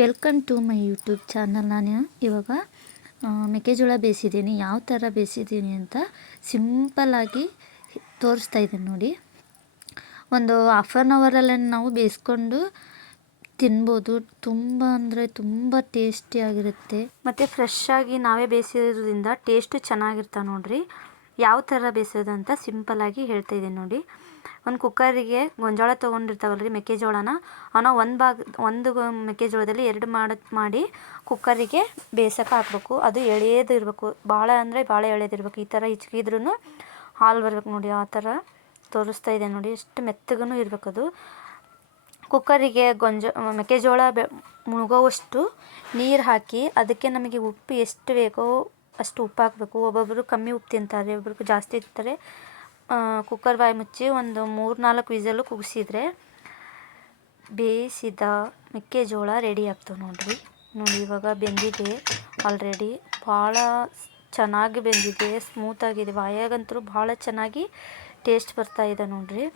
Welcome to my YouTube channel. ನಾನು ಇವಾಗ ಮೆಕ್ಕೆಜೋಳ ಬೇಯಿಸಿದ್ದೀನಿ. ಯಾವ ಥರ ಬೇಯಿಸಿದ್ದೀನಿ ಅಂತ ಸಿಂಪಲ್ಲಾಗಿ ತೋರಿಸ್ತಾ ಇದ್ದೀನಿ ನೋಡಿ. ಒಂದು ಹಾಫ್ ಆನ್ ಅವರಲ್ಲೇ ನಾವು ಬೇಯಿಸ್ಕೊಂಡು ತಿನ್ಬೋದು. ತುಂಬ ಅಂದರೆ ತುಂಬ ಟೇಸ್ಟಿಯಾಗಿರುತ್ತೆ ಮತ್ತು ಫ್ರೆಶ್ಶಾಗಿ ನಾವೇ ಬೇಯಿಸಿರೋದ್ರಿಂದ ಟೇಸ್ಟು ಚೆನ್ನಾಗಿರ್ತಾವೆ ನೋಡಿರಿ. ಯಾವ ಥರ ಬೇಯಿಸೋದು ಅಂತ ಸಿಂಪಲ್ಲಾಗಿ ಹೇಳ್ತಾ ಇದ್ದೀನಿ ನೋಡಿ. ಒಂದು ಕುಕ್ಕರಿಗೆ ಗೊಂಜಾಳ ತೊಗೊಂಡಿರ್ತಾವಲ್ಲ ರೀ, ಮೆಕ್ಕೆಜೋಳನ ಅವನ್ನ ಒಂದು ಮೆಕ್ಕೆಜೋಳದಲ್ಲಿ ಎರಡು ಮಾಡಿ ಕುಕ್ಕರಿಗೆ ಬೇಯಿಸೋಕೆ ಹಾಕಬೇಕು. ಅದು ಎಳೆಯೋದು ಇರಬೇಕು, ಭಾಳ ಅಂದರೆ ಭಾಳ ಎಳೆಯೋದಿರ್ಬೇಕು. ಈ ಥರ ಹಿಚ್ಕಿದ್ರೂ ಹಾಲು ಬರ್ಬೇಕು ನೋಡಿ. ಆ ಥರ ತೋರಿಸ್ತಾ ಇದೆ ನೋಡಿ. ಎಷ್ಟು ಮೆತ್ತಗೂ ಇರಬೇಕು ಅದು. ಕುಕ್ಕರಿಗೆ ಮೆಕ್ಕೆಜೋಳ ಮುಳುಗೋವಷ್ಟು ನೀರು ಹಾಕಿ ಅದಕ್ಕೆ ನಮಗೆ ಉಪ್ಪು ಎಷ್ಟು ಬೇಕೋ ಅಷ್ಟು ಉಪ್ಪು ಹಾಕಬೇಕು. ಒಬ್ಬೊಬ್ಬರು ಕಮ್ಮಿ ಉಪ್ಪು ತಿಂತಾರೆ, ಒಬ್ಬೊಬ್ರು ಜಾಸ್ತಿ ತಿಂತಾರೆ. ಕುಕ್ಕರ್ ಬಾಯಿ ಮುಚ್ಚಿ ಒಂದು 3-4 ವಿಸಲು ಕೂಗಿಸಿದ್ರೆ ಬೇಯಿಸಿದ ಮೆಕ್ಕೆಜೋಳ ರೆಡಿ ಆಗ್ತವೆ ನೋಡಿರಿ. ನೋಡಿ ಇವಾಗ ಬೆಂದಿದೆ ಆಲ್ರೆಡಿ, ಭಾಳ ಚೆನ್ನಾಗಿ ಬೆಂದಿದೆ, ಸ್ಮೂತಾಗಿದೆ. ಬಾಯಾಗಂತೂ ಭಾಳ ಚೆನ್ನಾಗಿ ಟೇಸ್ಟ್ ಬರ್ತಾ ಇದೆ ನೋಡಿರಿ.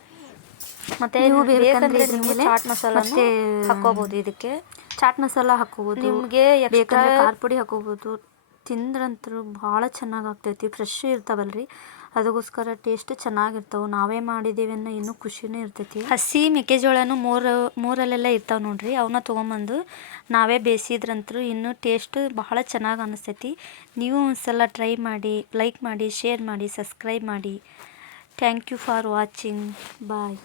ಮತ್ತು ಬೇಕಂದರೆ ನೀವು ಚಾಟ್ ಮಸಾಲ ಹಾಕ್ಕೋಬೋದು. ಇದಕ್ಕೆ ಚಾಟ್ ಮಸಾಲ ಹಾಕ್ಕೋಬೋದು, ನಿಮಗೆ ಬೇಕಾದ್ರೆ ಖಾರ ಪುಡಿ ಹಾಕ್ಕೋಬೋದು. ತಿಂದ್ರಂತೂ ಭಾಳ ಚೆನ್ನಾಗಿ ಆಗ್ತೈತಿ. ಫ್ರೆಶ್ ಇರ್ತಾವಲ್ರಿ, ಅದಕ್ಕೋಸ್ಕರ ಟೇಸ್ಟ್ ಚೆನ್ನಾಗಿರ್ತಾವೆ. ನಾವೇ ಮಾಡಿದ್ದೀವಿ ಅನ್ನೋ ಇನ್ನೂ ಖುಷಿನೇ ಇರ್ತೈತಿ. ಹಸಿ ಮೆಕ್ಕೆಜೋಳನೂ ಮೂರಲ್ಲೆಲ್ಲ ಇರ್ತಾವೆ ನೋಡಿರಿ. ಅವನ್ನ ತೊಗೊಂಬಂದು ನಾವೇ ಬೇಯಿಸಿದ್ರಂತೂ ಇನ್ನೂ ಟೇಸ್ಟ್ ಭಾಳ ಚೆನ್ನಾಗಿ ಅನ್ನಿಸ್ತೈತಿ. ನೀವು ಒಂದ್ಸಲ ಟ್ರೈ ಮಾಡಿ, ಲೈಕ್ ಮಾಡಿ, ಶೇರ್ ಮಾಡಿ, ಸಬ್ಸ್ಕ್ರೈಬ್ ಮಾಡಿ. Thank you for watching. Bye.